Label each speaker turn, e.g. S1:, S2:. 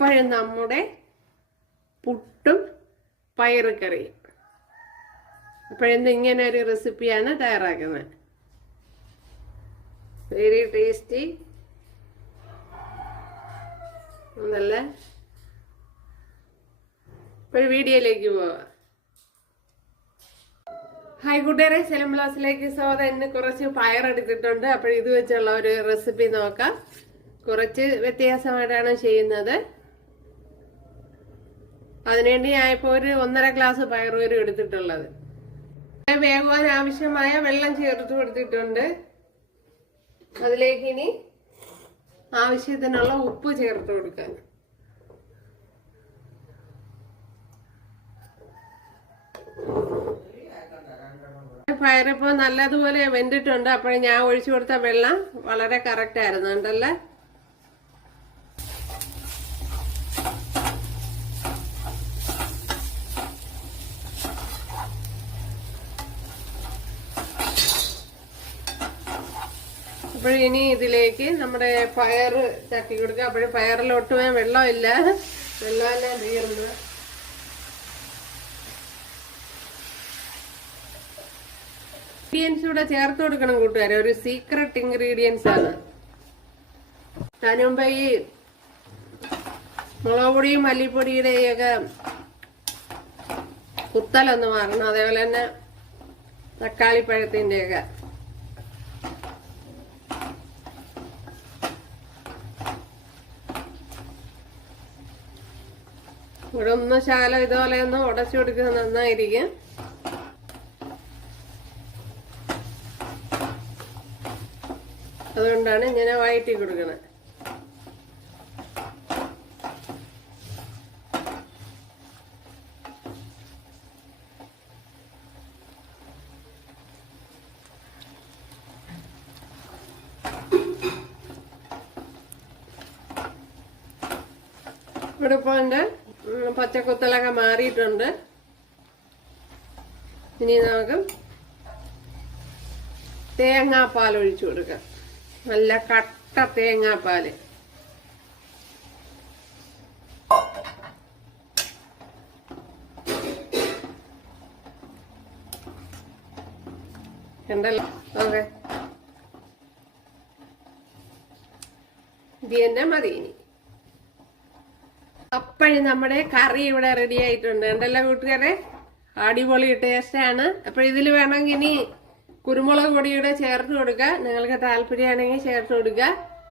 S1: അപ്പോഴും നമ്മുടെ പുട്ടും പയറുകറിയും അപ്പോഴിന്ന് ഇങ്ങനെ ഒരു റെസിപ്പിയാണ് തയ്യാറാക്കുന്നത്. വെരി ടേസ്റ്റി നല്ല ഒരു വീഡിയോയിലേക്ക് പോവാം. ഹായ് കൂട്ടുകാരെ സെലം ബ്ലാസിലേക്ക് സ്വാഗതം. ഇന്ന് കുറച്ച് പയർ എടുത്തിട്ടുണ്ട് അപ്പോൾ ഇത് വെച്ചുള്ള ഒരു റെസിപ്പി നോക്കാം. കുറച്ച് വ്യത്യാസമായിട്ടാണ് ചെയ്യുന്നത്. അതിനുവേണ്ടി ഞാൻ ഇപ്പോൾ ഒരു ഒന്നര ഗ്ലാസ് പയർ വരും എടുത്തിട്ടുള്ളത്. വേകുവാൻ ആവശ്യമായ വെള്ളം ചേർത്ത് കൊടുത്തിട്ടുണ്ട്. അതിലേക്ക് ഇനി ആവശ്യത്തിനുള്ള ഉപ്പ് ചേർത്ത് കൊടുക്കാൻ. പയറിപ്പോ നല്ലതുപോലെ വെന്തിട്ടുണ്ട്. അപ്പോൾ ഞാൻ ഒഴിച്ചു കൊടുത്ത വെള്ളം വളരെ കറക്റ്റ് ആയിരുന്നു. ഉണ്ടല്ലേ അപ്പോൾ ഇനി ഇതിലേക്ക് നമ്മുടെ പയർ ചട്ടി കൊടുക്കുക അപ്പോഴും പയറിൽ ഒട്ടുമേ വെള്ളമില്ല വെള്ളമെല്ലാം തീർന്നു ഇൻഗ്രീഡിയൻസ് ഇവിടെ ചേർത്ത് കൊടുക്കണം കൂട്ടുകാരെ. ഒരു സീക്രട്ട് ഇൻഗ്രീഡിയൻസ് ആണ്. അതിനു മുമ്പ് ഈ മുളക് പൊടിയും മല്ലിപ്പൊടിയുടെയൊക്കെ കുത്തലൊന്ന് മാറണം. അതേപോലെ തന്നെ തക്കാളിപ്പഴത്തിന്റെയൊക്കെ ഇവിടെ ഒന്ന് ശകലം ഇതുപോലെ ഒന്ന് ഉടച്ചു കൊടുക്കുക നന്നായിരിക്കും. അതുകൊണ്ടാണ് ഇങ്ങനെ വഴറ്റി കൊടുക്കണത് ഇവിടെ ഇപ്പോൾ എന്റെ പച്ചക്കുത്തലൊക്കെ മാറിയിട്ടുണ്ട്. ഇനി നമുക്ക് തേങ്ങാപ്പാൽ ഒഴിച്ചു കൊടുക്കാം. നല്ല കട്ട തേങ്ങാപ്പാൽ ഉണ്ടല്ലോ ഓക്കെ. ഇത് തന്നെ മതി ഇനി. അപ്പോഴും നമ്മുടെ കറി ഇവിടെ റെഡി ആയിട്ടുണ്ട്. ഉണ്ടല്ലോ കൂട്ടുകാരെ? അടിപൊളി ടേസ്റ്റാണ് അപ്പോൾ ഇതിൽ വേണമെങ്കിൽ ഇനി കുരുമുളക് പൊടിയുടെ ചേർത്ത് കൊടുക്കുക. നിങ്ങൾക്ക് താല്പര്യമാണെങ്കിൽ ചേർത്ത് കൊടുക്കുക.